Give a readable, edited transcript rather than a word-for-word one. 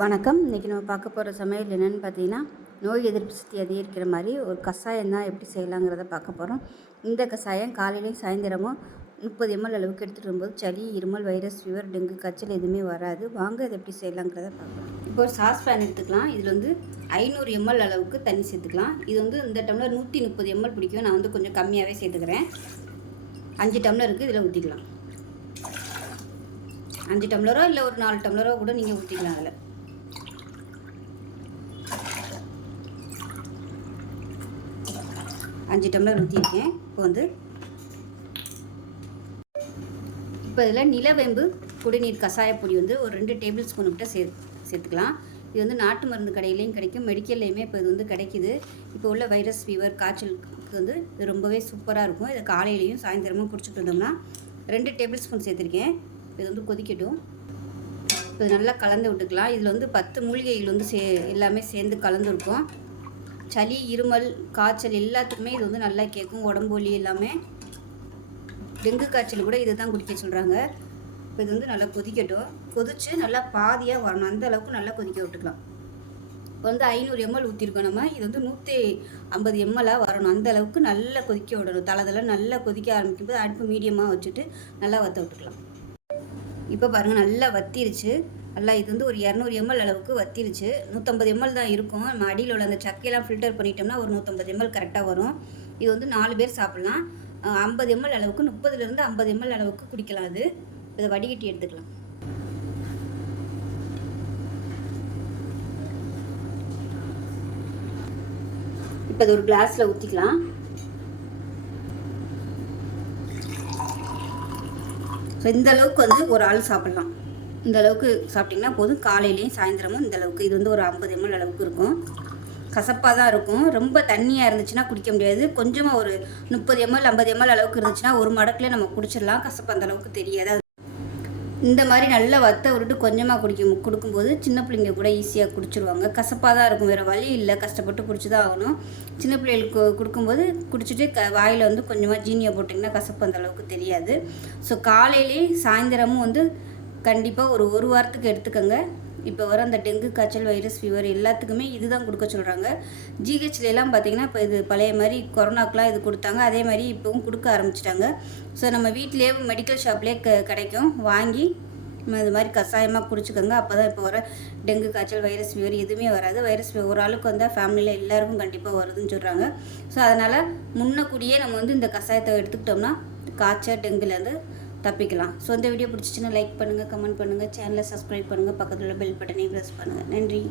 வணக்கம். இன்றைக்கி நம்ம பார்க்க போகிற சமையல் என்னென்னு பார்த்தீங்கன்னா, நோய் எதிர்ப்பு சக்தி அதிகரிக்கிற மாதிரி ஒரு கஷாயம் தான் எப்படி செய்யலாங்கிறத பார்க்க போகிறோம். இந்த கஷாயம் காலையிலையும் சாயந்தரமும் 30 ml அளவுக்கு எடுத்துகிட்டு வரும்போது சளி, இருமல், வைரஸ் ஃபீவர், டெங்கு காய்ச்சல் எதுவுமே வராது. வாங்க இதை எப்படி செய்யலாங்கிறத பார்க்கலாம். இப்போ ஒரு சாஸ் பேன் எடுத்துக்கலாம். இதில் வந்து 500 ml அளவுக்கு தண்ணி சேர்த்துக்கலாம். இது வந்து இந்த டம்ளர் 130 ml பிடிக்கும். நான் வந்து கொஞ்சம் கம்மியாகவே சேர்த்துக்கிறேன். 5 டம்ளர் இருக்குது, இதில் ஊற்றிக்கலாம். 5 டம்ளரோ இல்லை ஒரு 4 டம்ளரோ கூட நீங்கள் ஊற்றிக்கலாம். அதில் 5 டம்ளர் ஊற்றிருக்கேன். இப்போ இதில் நிலவேம்பு குடிநீர் கஷாயப்பொடி வந்து ஒரு 2 டேபிள் ஸ்பூன் கிட்ட சேர்த்துக்கலாம். இது வந்து நாட்டு மருந்து கடையிலையும் கிடைக்கும், மெடிக்கல்லையுமே இப்போ இது வந்து கிடைக்கிது. இப்போ உள்ள வைரஸ் ஃபீவர் காய்ச்சலுக்கு வந்து இது ரொம்பவே சூப்பராக இருக்கும். இதை காலையிலையும் சாயந்தரமும் குடிச்சிட்டு இருந்தோம்னா 2 டேபிள் ஸ்பூன் சேர்த்துருக்கேன். இது வந்து கொதிக்கட்டும். இப்போ நல்லா கலந்து விட்டுக்கலாம். இதில் வந்து 10 மூலிகைகள் வந்து எல்லாமே சேர்ந்து கலந்துருக்கும். சளி, இருமல், காய்ச்சல் எல்லாத்துக்குமே இது வந்து நல்லா கேட்கும். உடம்பு வலி எல்லாமே, டெங்கு காய்ச்சல் கூட இதை தான் குடிக்க சொல்கிறாங்க. இப்போ இது வந்து நல்லா கொதிக்கட்டும். கொதித்து நல்லா பாதியாக வரணும், அந்த அளவுக்கு நல்லா கொதிக்க விட்டுக்கலாம். இப்போ வந்து 500 ml ஊற்றிருக்கோம். நம்ம இது வந்து 150 ml வரணும், அந்த அளவுக்கு நல்லா கொதிக்க விடணும். தலை நல்லா கொதிக்க ஆரம்பிக்கும் போது அடுப்பு மீடியமாக வச்சுட்டு நல்லா வற்ற விட்டுக்கலாம். இப்போ பாருங்கள், நல்லா வத்திருச்சு. நல்லா இது வந்து ஒரு 200 ml அளவுக்கு வத்திருச்சு. 150 ml தான் இருக்கும். நம்ம அடியில் உள்ள அந்த சக்கையெல்லாம் ஃபில்டர் பண்ணிட்டோம்னா ஒரு 150 ml கரெக்டாக வரும். இது வந்து 4 பேர் சாப்பிட்லாம். 50 ml அளவுக்கு 30லேருந்து 50 ml அளவுக்கு குடிக்கலாம். அது இதை வடிகட்டி எடுத்துக்கலாம். இப்போ இது ஒரு கிளாஸில் ஊற்றிக்கலாம். ஸோ இந்த அளவுக்கு வந்து ஒரு ஆள் சாப்பிட்லாம். இந்த அளவுக்கு சாப்பிட்டிங்கன்னா போதும். காலையிலையும் சாயந்தரமும் இந்த அளவுக்கு. இது வந்து ஒரு 50 ml அளவுக்கு இருக்கும். கசப்பாக தான் இருக்கும். ரொம்ப தண்ணியாக இருந்துச்சுன்னா குடிக்க முடியாது. கொஞ்சமாக ஒரு 30 ml 50 ml அளவுக்கு இருந்துச்சுன்னா ஒரு மடக்குலேயே நம்ம குடிச்சிடலாம். கசப்பு அந்த அளவுக்கு தெரியாது. இந்த மாதிரி நல்லா வற்ற விட்டுட்டு கொஞ்சமாக கொடுக்கும்போது சின்ன பிள்ளைங்க கூட ஈஸியாக குடிச்சிருவாங்க. கசப்பாக தான் இருக்கும், வேறு வழி இல்லை, கஷ்டப்பட்டு குடிச்சு தான் ஆகணும். சின்ன பிள்ளைகளுக்கு கொடுக்கும்போது குடிச்சிட்டு வாயில் வந்து கொஞ்சமாக ஜீனியை போட்டிங்கன்னா கசப்பு அந்த அளவுக்கு தெரியாது. ஸோ காலையிலேயே சாயந்தரமும் வந்து கண்டிப்பாக ஒரு வாரத்துக்கு எடுத்துக்கோங்க. இப்போ வர அந்த டெங்கு காய்ச்சல், வைரஸ் ஃபீவர் எல்லாத்துக்குமே இது தான் கொடுக்க சொல்கிறாங்க. ஜிஹெச்லாம் பார்த்திங்கன்னா இப்போ இது பழைய மாதிரி கொரோனாக்கெலாம் இது கொடுத்தாங்க, அதே மாதிரி இப்போவும் கொடுக்க ஆரம்பிச்சிட்டாங்க. ஸோ நம்ம வீட்டிலேயே மெடிக்கல் ஷாப்லேயே கிடைக்கும். வாங்கி நம்ம இது மாதிரி கஷாயமாக குடிச்சிக்கோங்க. அப்போ தான் இப்போ வர டெங்கு காய்ச்சல், வைரஸ் ஃபீவர் எதுவுமே வராது. வைரஸ் ஃபீவர் ஒரு ஆளுக்கு வந்தால் ஃபேமிலியில் எல்லாருக்கும் கண்டிப்பாக வருதுன்னு சொல்கிறாங்க. ஸோ அதனால் முன்னக்கூடியே நம்ம வந்து இந்த கஷாயத்தை எடுத்துக்கிட்டோம்னா காய்ச்சல், டெங்குலேருந்து தப்பிக்கலாம். ஸோ இந்த வீடியோ பிடிச்சிச்சின்னா லைக் பண்ணுங்கள், கமெண்ட் பண்ணுங்கள், சேனலை சப்ஸ்கிரைப் பண்ணுங்கள், பக்கத்தில் உள்ள பெல் பட்டனையும் ப்ரெஸ் பண்ணுங்கள். நன்றி.